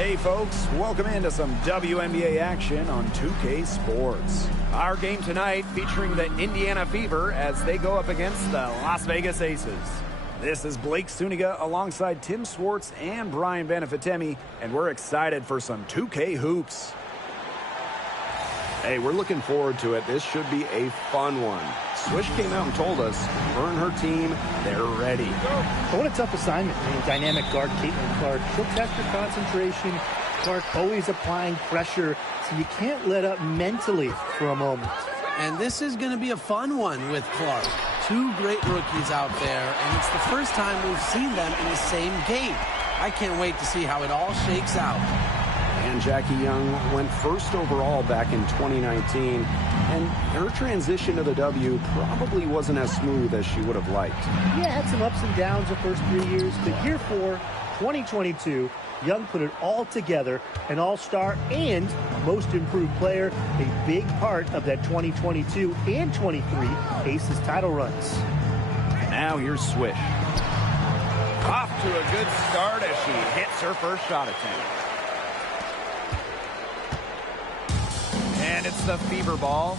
Hey folks, welcome into some WNBA action on 2K Sports. Our game tonight featuring the Indiana Fever as they go up against the Las Vegas Aces. This is Blake Suniga alongside Tim Swartz and Brian Benefitemi, and we're excited for some 2K hoops. Hey, we're looking forward to it. This should be a fun one. Swish came out and told us, her and her team, they're ready. Oh, what a tough assignment. I mean, dynamic guard Caitlin Clark. She'll test your concentration. Clark always applying pressure, so you can't let up mentally for a moment. And this is going to be a fun one with Clark. Two great rookies out there, and it's the first time we've seen them in the same game. I can't wait to see how it all shakes out. And Jackie Young went first overall back in 2019, and her transition to the W probably wasn't as smooth as she would have liked. Yeah, had some ups and downs the first 3 years, but year 4, 2022, Young put it all together, an all-star and most improved player, a big part of that 2022 and 23 Aces title runs. Now here's Swish. Off to a good start as she hits her first shot attempt. And it's the Fever ball.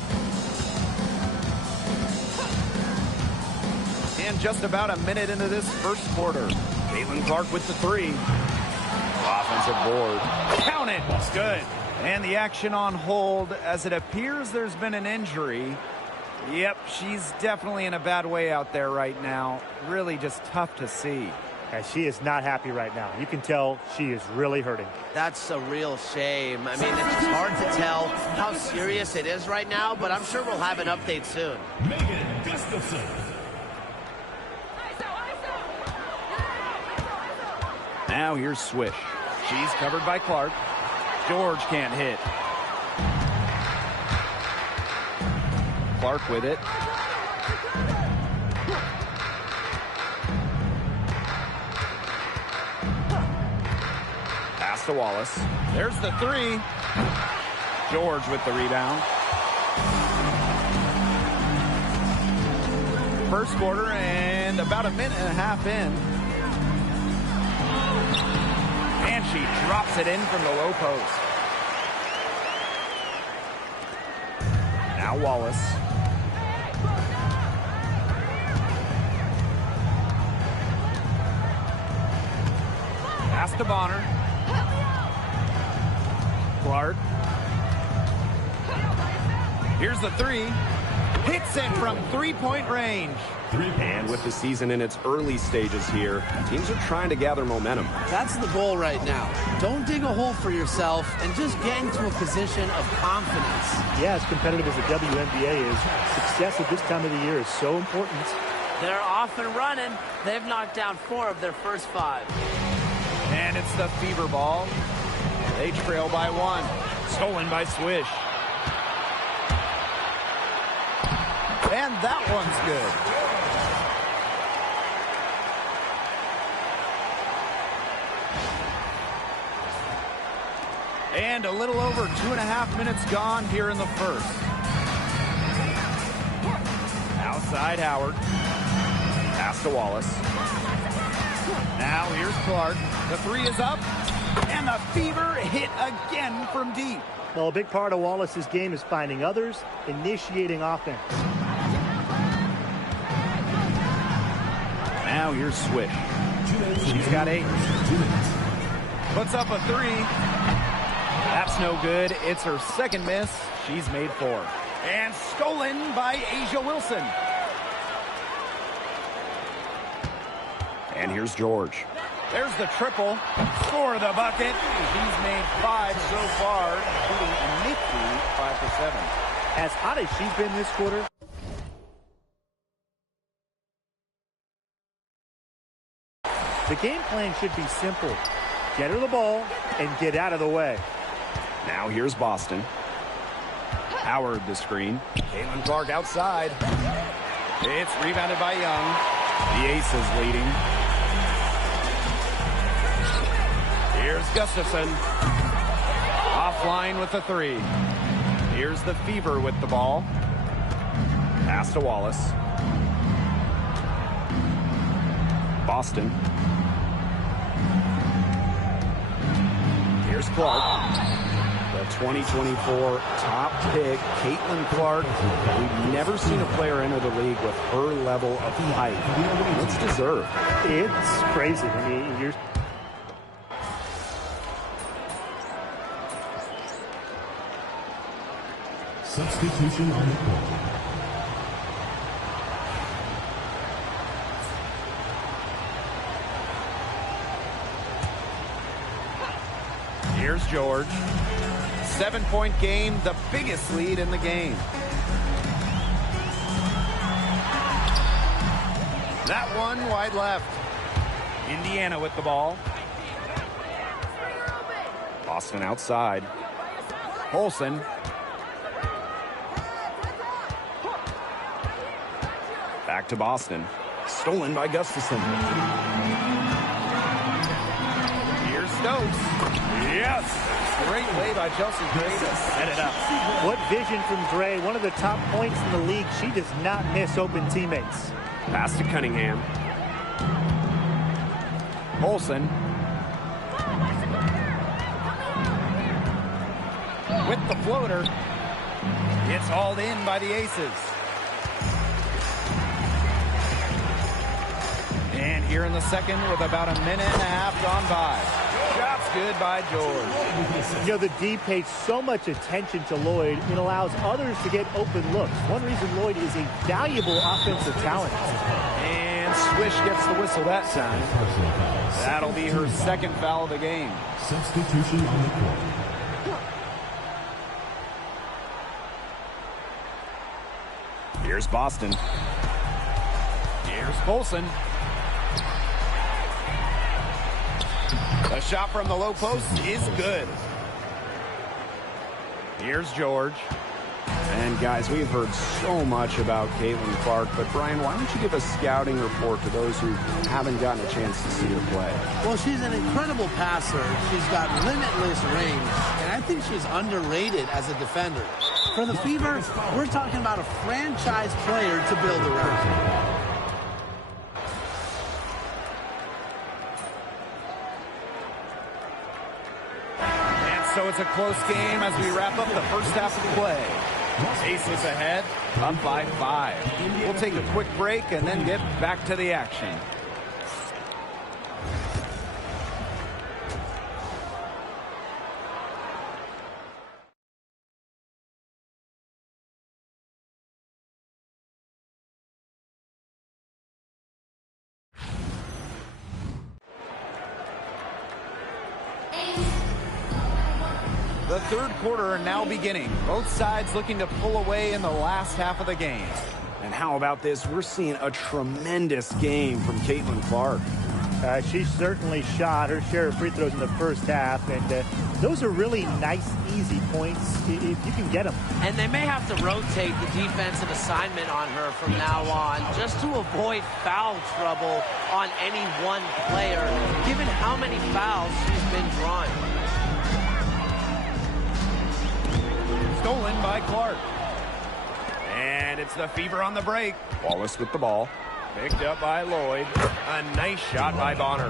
And just about a minute into this first quarter, Caitlin Clark with the three. Offensive board. Count it. It's good. And the action on hold as it appears there's been an injury. Yep, she's definitely in a bad way out there right now. Really just tough to see. And she is not happy right now. You can tell she is really hurting. That's a real shame. I mean, it's hard to tell how serious it is right now, but I'm sure we'll have an update soon. Now here's Swish. She's covered by Clark. George can't hit. Clark with it. Pass to Wallace. There's the three. George with the rebound. First quarter and about a minute and a half in. And she drops it in from the low post. Now Wallace. Pass to Bonner. Clark. Here's the three. Hits it from three-point range. And with the season in its early stages here, teams are trying to gather momentum. That's the goal right now. Don't dig a hole for yourself and just get into a position of confidence. Yeah, as competitive as the WNBA is, success at this time of the year is so important. They're off and running. They've knocked down 4 of their first 5. And it's the Fever ball. They trail by 1. Stolen by Swish. And that one's good. And a little over 2.5 minutes gone here in the first. Outside Howard. Pass to Wallace. Now here's Clark. The three is up. And the Fever hit again from deep. Well, a big part of Wallace's game is finding others, initiating offense. Now here's Swish. She's got 8. Puts up a 3. That's no good. It's her second miss. She's made 4. And stolen by Asia Wilson. And here's George. There's the triple. Score the bucket. He's made 5 so far, including a nifty 5 for 7. As hot as she's been this quarter, the game plan should be simple. Get her the ball and get out of the way. Now here's Boston. Howard the screen. Caitlin Clark outside. It's rebounded by Young. The Aces leading. Here's Gustafson. Offline with the 3. Here's the Fever with the ball. Pass to Wallace. Boston. Here's Clark. The 2024 top pick, Caitlin Clark. We've never seen a player enter the league with her level of height. It's deserved. It's crazy. I mean, you're... Substitution on the court. Here's George. 7-point game, the biggest lead in the game. That one wide left. Indiana with the ball. Boston outside. Olsen. Back to Boston. Stolen by Gustafson. Here's Stokes. Yes! Great play by Chelsea Gray to set it up. What vision from Gray. One of the top points in the league. She does not miss open teammates. Pass to Cunningham. Olsen. With the floater. It's hauled in by the Aces. And here in the second with about a minute and a half gone by. Shots good by George. You know, the D paid so much attention to Lloyd, it allows others to get open looks. One reason Lloyd is a valuable offensive talent. And Swish gets the whistle that time. That'll be her second foul of the game. Substitution on the court. Here's Boston. Here's Polson. A shot from the low post is good. Here's George. And guys, we've heard so much about Caitlin Clark, but Brian, why don't you give a scouting report to those who haven't gotten a chance to see her play? Well, she's an incredible passer. She's got limitless range, and I think she's underrated as a defender. For the Fever, we're talking about a franchise player to build around. So it's a close game as we wrap up the first half of the play. Aces ahead, up by 5. We'll take a quick break and then get back to the action. The third quarter now beginning. Both sides looking to pull away in the last half of the game. And how about this? We're seeing a tremendous game from Caitlin Clark. She certainly shot her share of free throws in the first half, and those are really nice, easy points if you can get them. And they may have to rotate the defensive assignment on her from now on just to avoid foul trouble on any one player, given how many fouls she's been drawing. Stolen by Clark. And it's the Fever on the break. Wallace with the ball. Picked up by Lloyd. A nice shot by Bonner.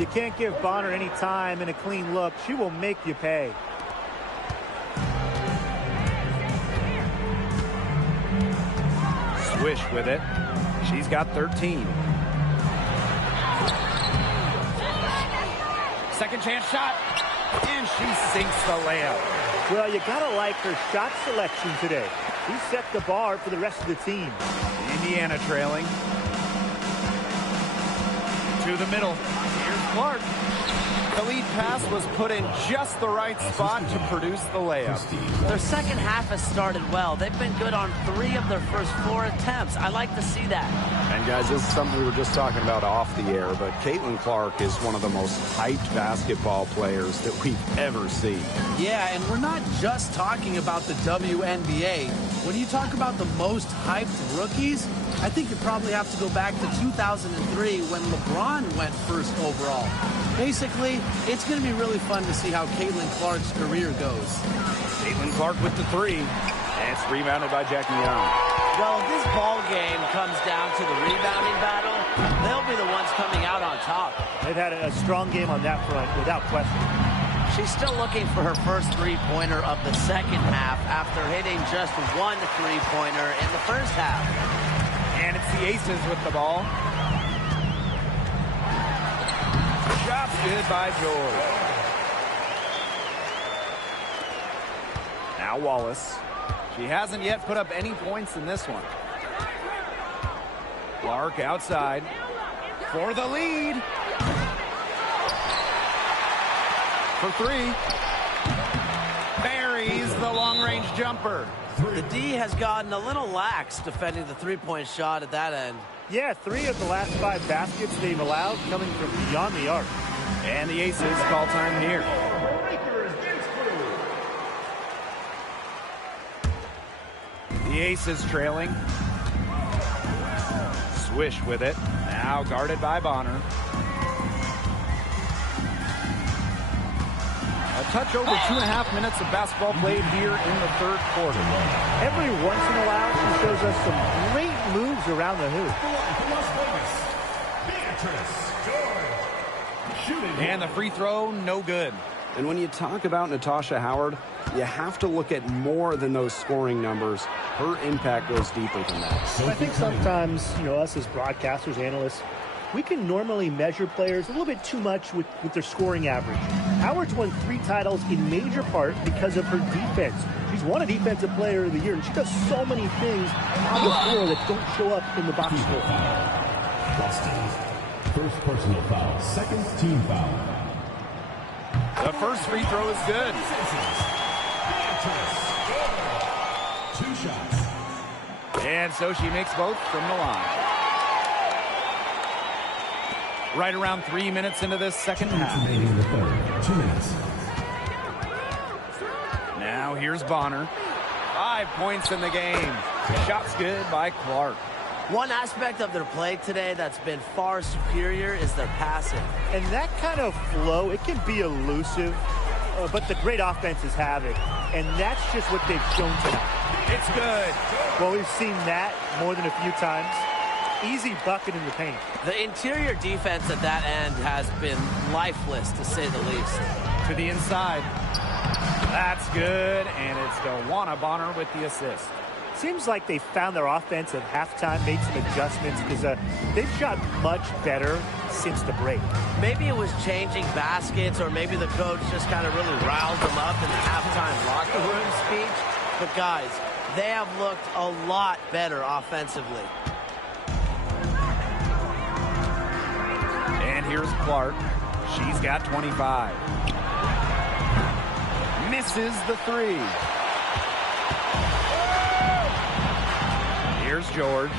You can't give Bonner any time and a clean look. She will make you pay. Swish with it. She's got 13. Second chance shot. And she sinks the layup. Well, you gotta like her shot selection today. She set the bar for the rest of the team. Indiana trailing. To the middle. Here's Clark. The lead pass was put in just the right spot to produce the layup. Their second half has started well. They've been good on 3 of their first 4 attempts. I like to see that. And guys, this is something we were just talking about off the air, but Caitlin Clark is one of the most hyped basketball players that we've ever seen. Yeah, and we're not just talking about the WNBA. When you talk about the most hyped rookies, I think you probably have to go back to 2003 when LeBron went first overall. Basically, it's going to be really fun to see how Caitlin Clark's career goes. Caitlin Clark with the 3. And it's rebounded by Jackie Young. Well, if this ball game comes down to the rebounding battle, they'll be the ones coming out on top. They've had a strong game on that front, without question. She's still looking for her first three-pointer of the second half after hitting just one three-pointer in the first half. And it's the Aces with the ball. Shot's good by George. Now Wallace. She hasn't yet put up any points in this one. Clark outside for the lead. For three. Buries the long-range jumper. The D has gotten a little lax defending the three-point shot at that end. Yeah, 3 of the last 5 baskets they've allowed coming from beyond the arc. And the Aces call time here. The Aces trailing. Swish with it. Now guarded by Bonner. A touch over 2.5 minutes of basketball played here in the third quarter. Every once in a while, she shows us some great moves around the hoop. And the free throw, no good. And when you talk about Natasha Howard, you have to look at more than those scoring numbers. Her impact goes deeper than that. I think sometimes, us as broadcasters, analysts, we can normally measure players a little bit too much with their scoring average. Howard's won 3 titles in major part because of her defense. She's won a Defensive Player of the Year, and she does so many things on the floor that don't show up in the box score. Boston. First personal foul. Second team foul. The first free throw is good. 2 shots. And so she makes both from the line. Right around 3 minutes into this second half. Remaining in the third. 2 minutes. Now here's Bonner. 5 points in the game. Shot's good by Clark. One aspect of their play today that's been far superior is their passing. And that kind of flow, it can be elusive, but the great offenses have it. And that's just what they've shown tonight. It's good. Well, we've seen that more than a few times. Easy bucket in the paint. The interior defense at that end has been lifeless, to say the least. To the inside. That's good, and it's Dewana Bonner with the assist. Seems like they found their offense at halftime, made some adjustments, because they've shot much better since the break. Maybe it was changing baskets, or maybe the coach just kind of really riled them up in the halftime locker room speech. But guys, they have looked a lot better offensively. And here's Clark. She's got 25. Misses the 3. Here's George.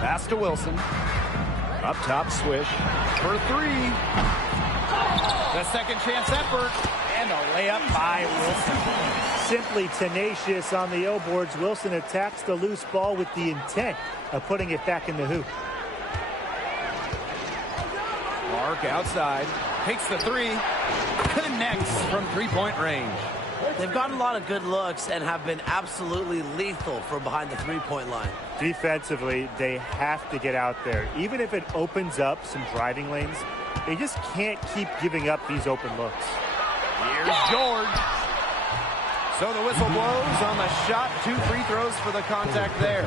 Pass to Wilson. Up top, swish. For 3. The second chance effort. And a layup by Wilson. Simply tenacious on the O boards. Wilson attacks the loose ball with the intent of putting it back in the hoop. Clark outside. Takes the 3. Connects from three-point range. They've gotten a lot of good looks and have been absolutely lethal from behind the three-point line. Defensively, they have to get out there. Even if it opens up some driving lanes, they just can't keep giving up these open looks. Here's George. So the whistle blows on the shot. 2 free throws for the contact there.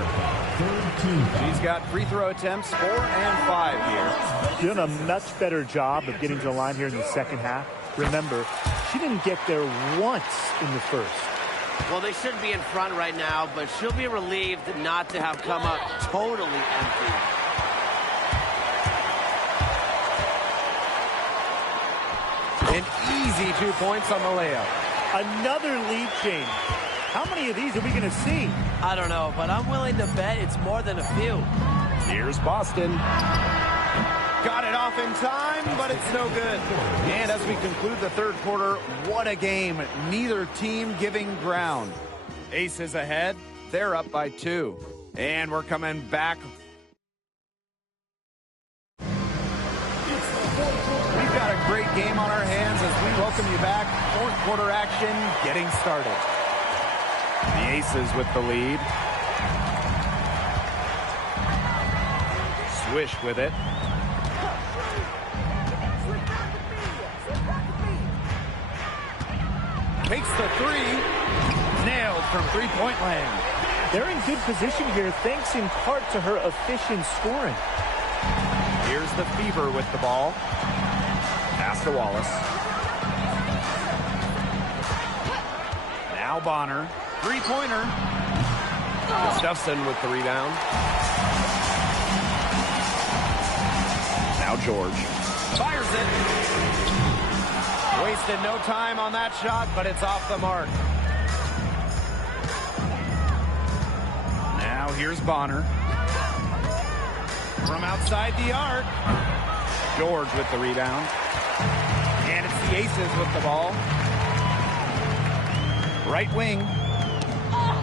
She's got free throw attempts 4 and 5 here. Doing a much better job of getting to the line here in the second half. Remember, she didn't get there once in the first. Well, they should be in front right now, but she'll be relieved not to have come up totally empty. An easy 2 points on the layup. Another lead change. How many of these are we going to see? I don't know, but I'm willing to bet it's more than a few. Here's Boston. Got it off in time, but it's no good. And as we conclude the third quarter, what a game. Neither team giving ground. Aces ahead. They're up by 2. And we're coming back. We've got a great game on our hands as we welcome you back. Fourth quarter action getting started. The Aces with the lead. Swish with it. a three. Nailed from three-point land. They're in good position here, thanks in part to her efficient scoring. Here's the Fever with the ball. Pass to Wallace. Now Bonner. Three-pointer. Gustafson with the rebound. Now George. Fires it. Wasted no time on that shot, but it's off the mark. Now here's Bonner. From outside the arc. George with the rebound. And it's the Aces with the ball. Right wing.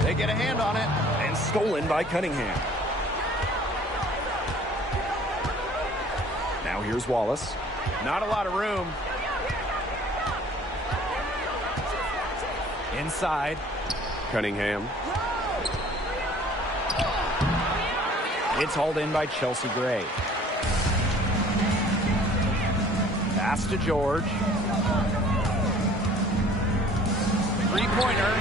They get a hand on it. And stolen by Cunningham. Now here's Wallace. Not a lot of room. Inside. Cunningham. It's hauled in by Chelsea Gray. Pass to George. Three-pointer.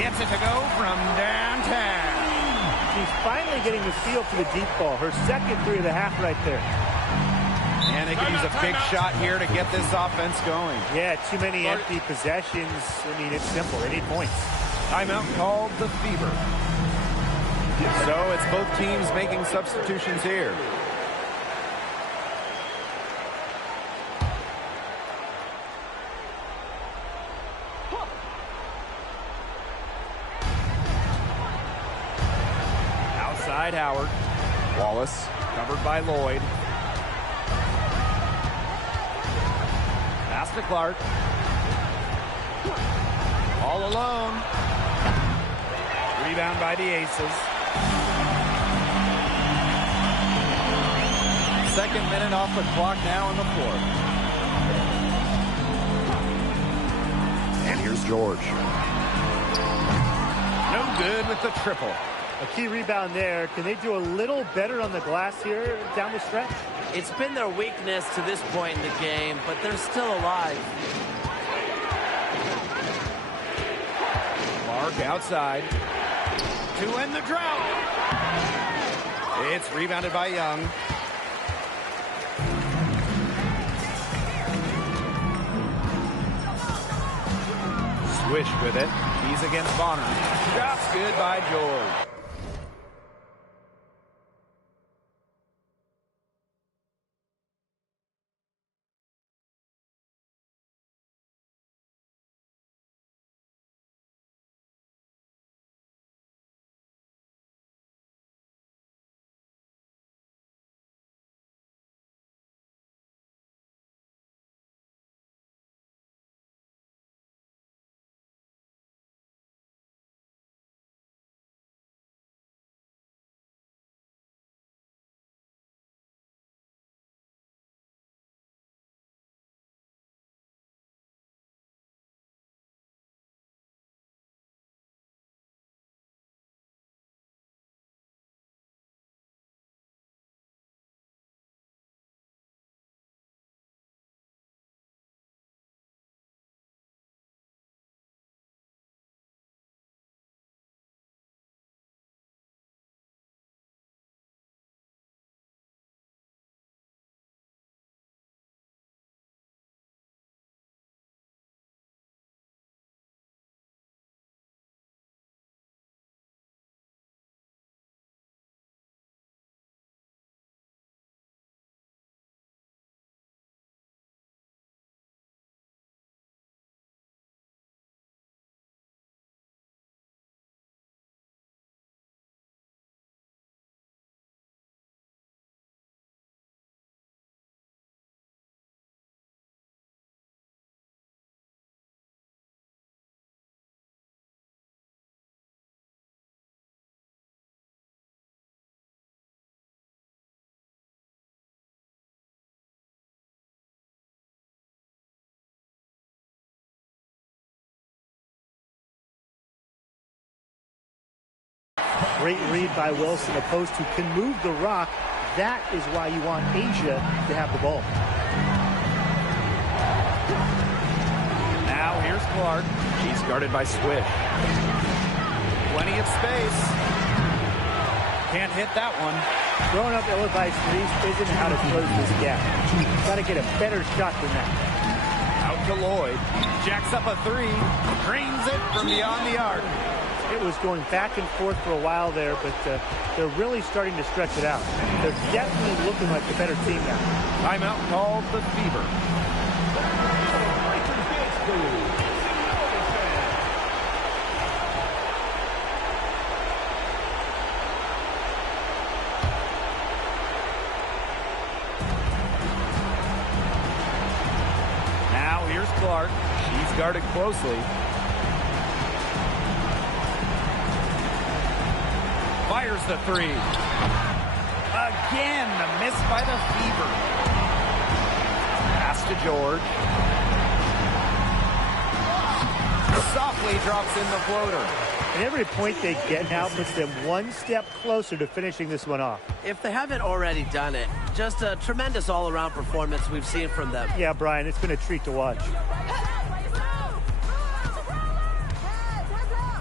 Gets it to go from downtown. She's finally getting the feel for the deep ball. Her second three of the half right there. And they can use a big shot here to get this offense going. Yeah, too many empty possessions. I mean, it's simple. They need points. Timeout called the Fever. So it's both teams making substitutions here. Outside Howard. Wallace covered by Lloyd. Pass to Clark. All alone. Rebound by the Aces. Second minute off the clock now in the fourth. And here's George. No good with the triple. A key rebound there. Can they do a little better on the glass here down the stretch? It's been their weakness to this point in the game, but they're still alive. Clark outside. To end the drought. It's rebounded by Young. Swish with it. He's against Bonner. Shot's good by George. Great read by Wilson, a post who can move the rock. That is why you want Asia to have the ball. Now here's Clark. She's guarded by Swift. Plenty of space. Can't hit that one. Throwing up ill-advised threes isn't how to close this gap. Got to get a better shot than that. Out to Lloyd. Jacks up a three. Drains it from beyond the arc. It was going back and forth for a while there, but they're really starting to stretch it out. They're definitely looking like the better team now. Timeout called the Fever. Now here's Clark. She's guarded closely. Fires the three. Again, the miss by the Fever. Pass to George. Softly drops in the floater. And every point they get now puts them one step closer to finishing this one off. If they haven't already done it, just a tremendous all-around performance we've seen from them. Yeah, Brian, it's been a treat to watch.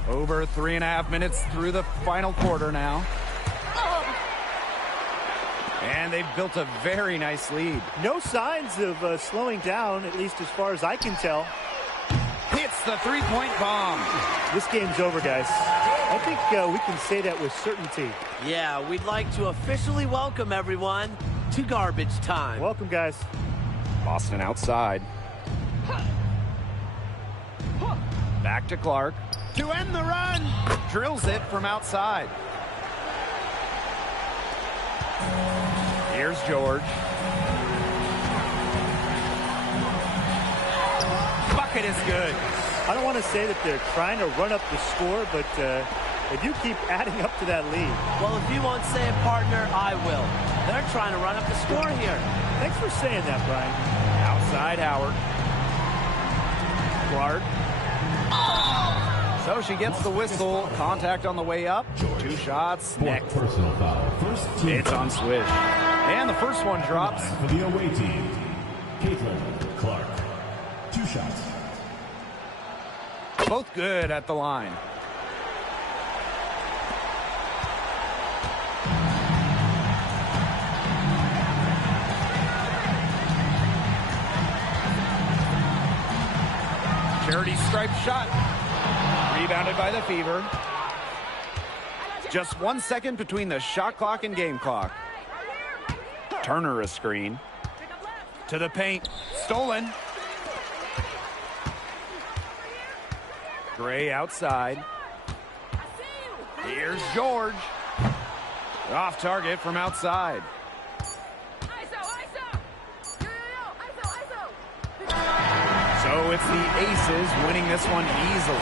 Over 3.5 minutes through the final quarter now. And they've built a very nice lead. No signs of slowing down, at least as far as I can tell. Hits the three-point bomb. This game's over, guys. I think we can say that with certainty. Yeah, we'd like to officially welcome everyone to garbage time. Welcome, guys. Boston outside. Back to Clark. To end the run. Drills it from outside. Here's George. Bucket is good. I don't want to say that they're trying to run up the score, but they do keep adding up to that lead. Well, if you won't say it, partner, I will. They're trying to run up the score here. Thanks for saying that, Brian. Outside Howard. Clark. So she gets the whistle. Contact on the way up. Two shots. Next. Personal foul. First team. It's on Swish. And the first one drops. For the away team, Caitlin Clark. 2 shots. Both good at the line. Charity stripe shot. Rebounded by the Fever. Just 1 second between the shot clock and game clock. Turner a screen. To the paint. Stolen. Gray outside. Here's George. Off target from outside. So it's the Aces winning this one easily.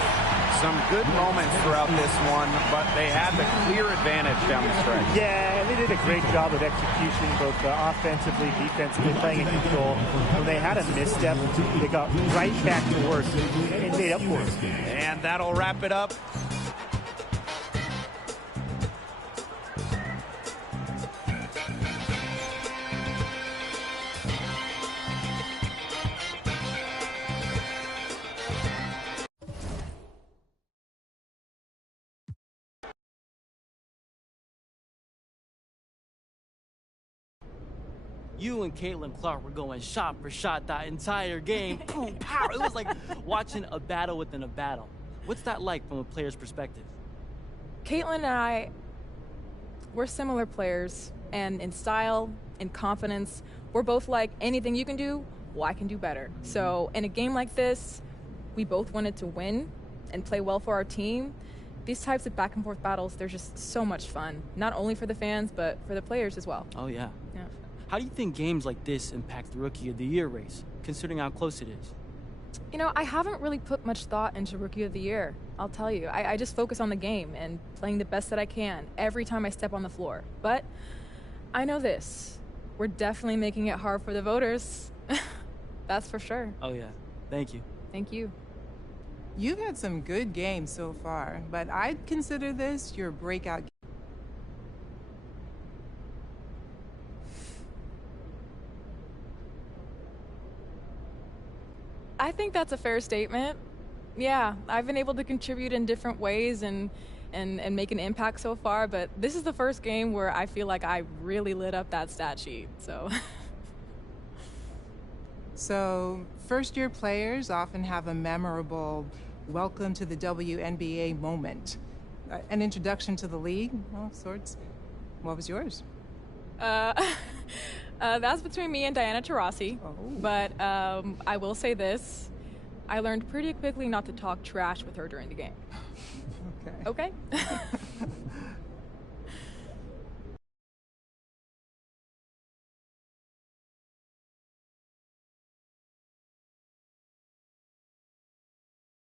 Some good moments throughout this one, but they had the clear advantage down the stretch. Yeah, they did a great job of execution, both offensively, defensively, playing in control. When they had a misstep, they got right back to work and made up for it. And that'll wrap it up. You and Caitlin Clark were going shot for shot that entire game. Boom, pow. It was like watching a battle within a battle. What's that like from a player's perspective? Caitlin and I, we're similar players, and in style, in confidence, we're both like, anything you can do, well, I can do better. So in a game like this, we both wanted to win and play well for our team. These types of back and forth battles, they're just so much fun, not only for the fans, but for the players as well. Oh, yeah. Yeah. How do you think games like this impact the Rookie of the Year race, considering how close it is? You know, I haven't really put much thought into Rookie of the Year, I'll tell you. I just focus on the game and playing the best that I can every time I step on the floor. But I know this. We're definitely making it hard for the voters. That's for sure. Oh, yeah. Thank you. Thank you. You've had some good games so far, but I'd consider this your breakout game. I think that's a fair statement. Yeah, I've been able to contribute in different ways and make an impact so far, but this is the first game where I feel like I really lit up that stat sheet, so. So, first-year players often have a memorable welcome to the WNBA moment. An introduction to the league, all sorts. What was yours? That's between me and Diana Taurasi, but I will say this. I learned pretty quickly not to talk trash with her during the game. Okay. Okay?